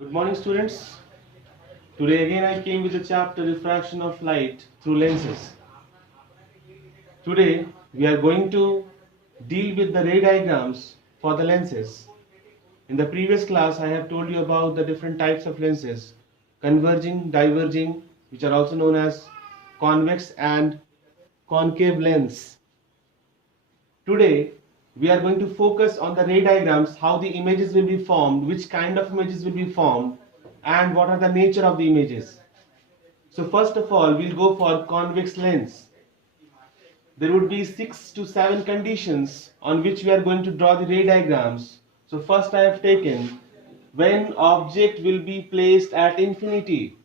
Good morning, students. Today again I came with the chapter Refraction of Light through Lenses. Today we are going to deal with the ray diagrams for the lenses. In the previous class I have told you about the different types of lenses, converging, diverging, which are also known as convex and concave lens. Today we are going to focus on the ray diagrams, how the images will be formed, which kind of images will be formed, and what are the nature of the images. So first of all, we'll go for convex lens. There would be 6 to 7 conditions on which we are going to draw the ray diagrams. So first I have taken when object will be placed at infinity.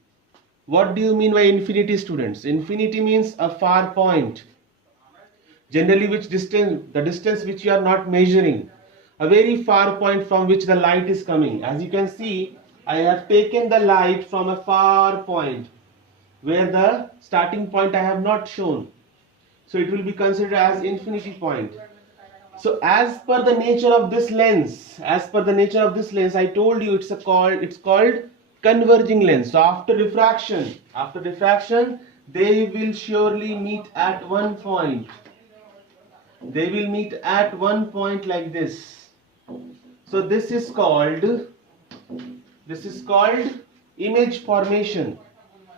What do you mean by infinity, students? Infinity means a far point. Generally the distance which you are not measuring. A very far point from which the light is coming. As you can see, I have taken the light from a far point, where the starting point I have not shown. So it will be considered as infinity point. So as per the nature of this lens, I told you it's called converging lens. So after refraction, they will surely meet at one point. They will meet at one point like this. So this is called image formation.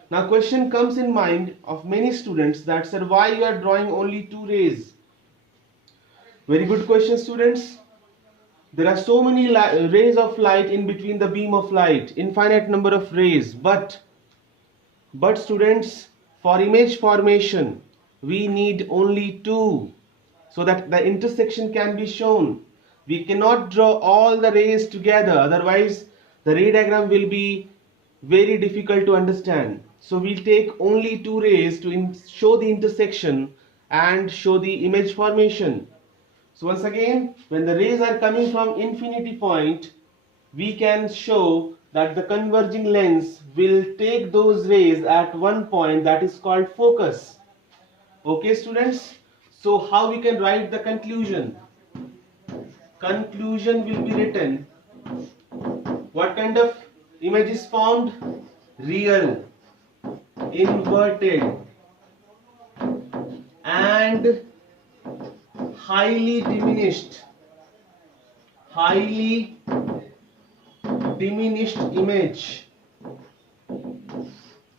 Now question comes in mind of many students that, sir, why you are drawing only two rays? Very good question, students. There are so many rays of light in between the beam of light, infinite number of rays, but students, for image formation we need only two, so that the intersection can be shown. We cannot draw all the rays together, otherwise the ray diagram will be very difficult to understand. So we'll take only two rays to show the intersection and show the image formation. So once again, when the rays are coming from infinity point, we can show that the converging lens will take those rays at one point, that is called focus. Okay, students? So how we can write the conclusion? Conclusion will be written. What kind of image is formed? Real, inverted, and highly diminished image.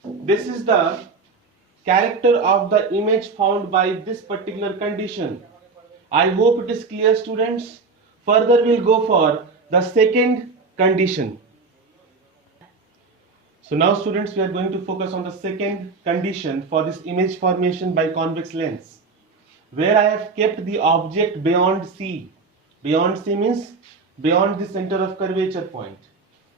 This is the character of the image found by this particular condition. I hope it is clear, students. Further we'll go for the second condition. So now, students, we are going to focus on the second condition for this image formation by convex lens, where I have kept the object beyond C. Beyond C means beyond the center of curvature point.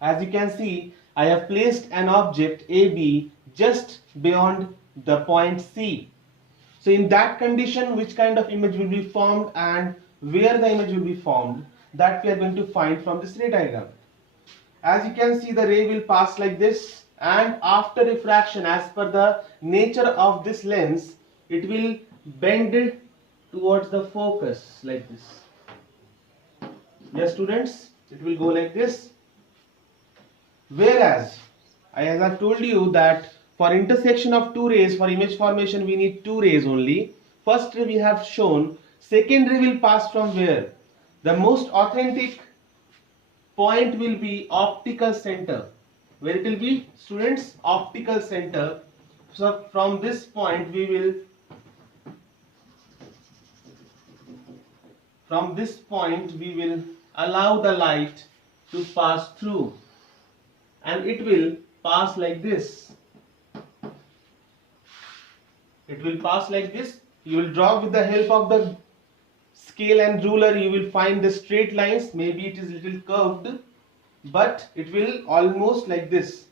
As you can see, I have placed an object AB just beyond the point C. So in that condition, which kind of image will be formed and where the image will be formed, that we are going to find from this ray diagram. As you can see, the ray will pass like this, and after refraction, as per the nature of this lens, it will bend towards the focus like this. Yes, students, it will go like this. Whereas, as I have told you that for intersection of two rays, for image formation, we need two rays only. First ray we have shown, second ray will pass from where? The most authentic point will be optical center. Where it will be, students? Optical center. So from this point we will allow the light to pass through, and it will pass like this. It will pass like this. You will draw with the help of the scale and ruler. You will find the straight lines. Maybe it is little curved, but it will almost like this.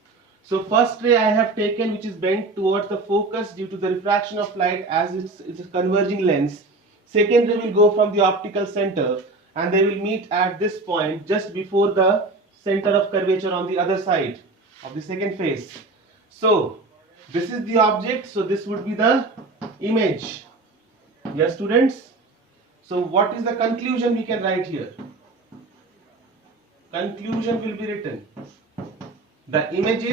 So first ray I have taken, which is bent towards the focus due to the refraction of light, as it's a converging lens. Second ray will go from the optical center, and they will meet at this point just before the center of curvature on the other side of the second face. So this is the object, so this would be the image. Yes, students? So what is the conclusion we can write here? Conclusion will be written. The image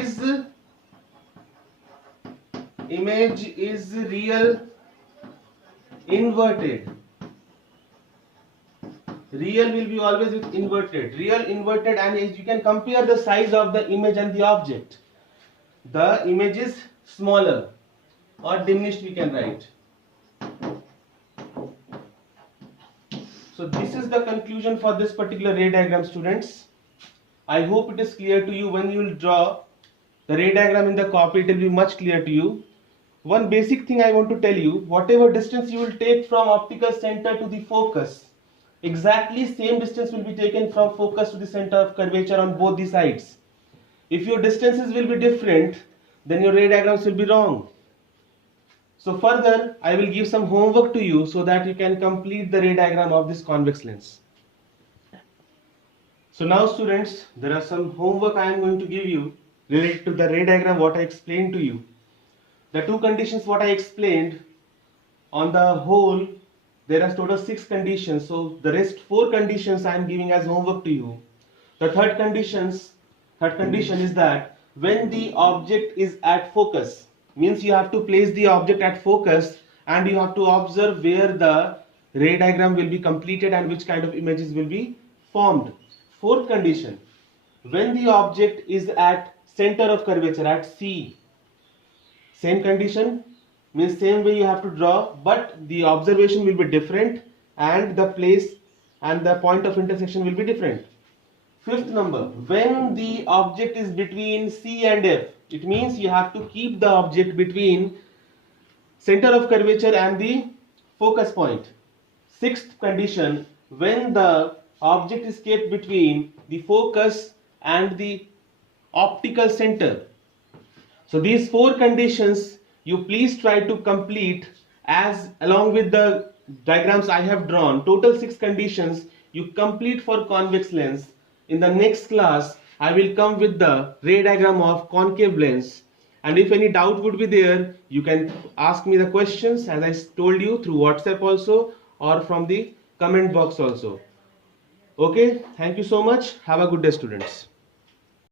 is real inverted. Real will be always with inverted. Real inverted, and you can compare the size of the image and the object. The image is smaller or diminished, we can write. So this is the conclusion for this particular ray diagram, students. I hope it is clear to you. When you will draw the ray diagram in the copy, it will be much clear to you. One basic thing I want to tell you, whatever distance you will take from optical center to the focus, exactly same distance will be taken from focus to the center of curvature on both the sides. If your distances will be different, then your ray diagrams will be wrong. So further, I will give some homework to you so that you can complete the ray diagram of this convex lens. So now students, there are some homework I am going to give you related to the ray diagram what I explained to you. The two conditions what I explained, on the whole there are total 6 conditions, so the rest 4 conditions I am giving as homework to you. The third condition is that when the object is at focus, means you have to place the object at focus and you have to observe where the ray diagram will be completed and which kind of images will be formed. Fourth condition, when the object is at center of curvature at C, same condition, means same way you have to draw, but the observation will be different and the place and the point of intersection will be different. Fifth number, when the object is between C and F, it means you have to keep the object between center of curvature and the focus point. Sixth condition, when the object is kept between the focus and the optical center. So these 4 conditions you please try to complete as along with the diagrams I have drawn. Total 6 conditions you complete for convex lens. In the next class I will come with the ray diagram of concave lens, and if any doubt would be there, you can ask me the questions as I told you through WhatsApp also or from the comment box also. Okay, thank you so much. Have a good day, students.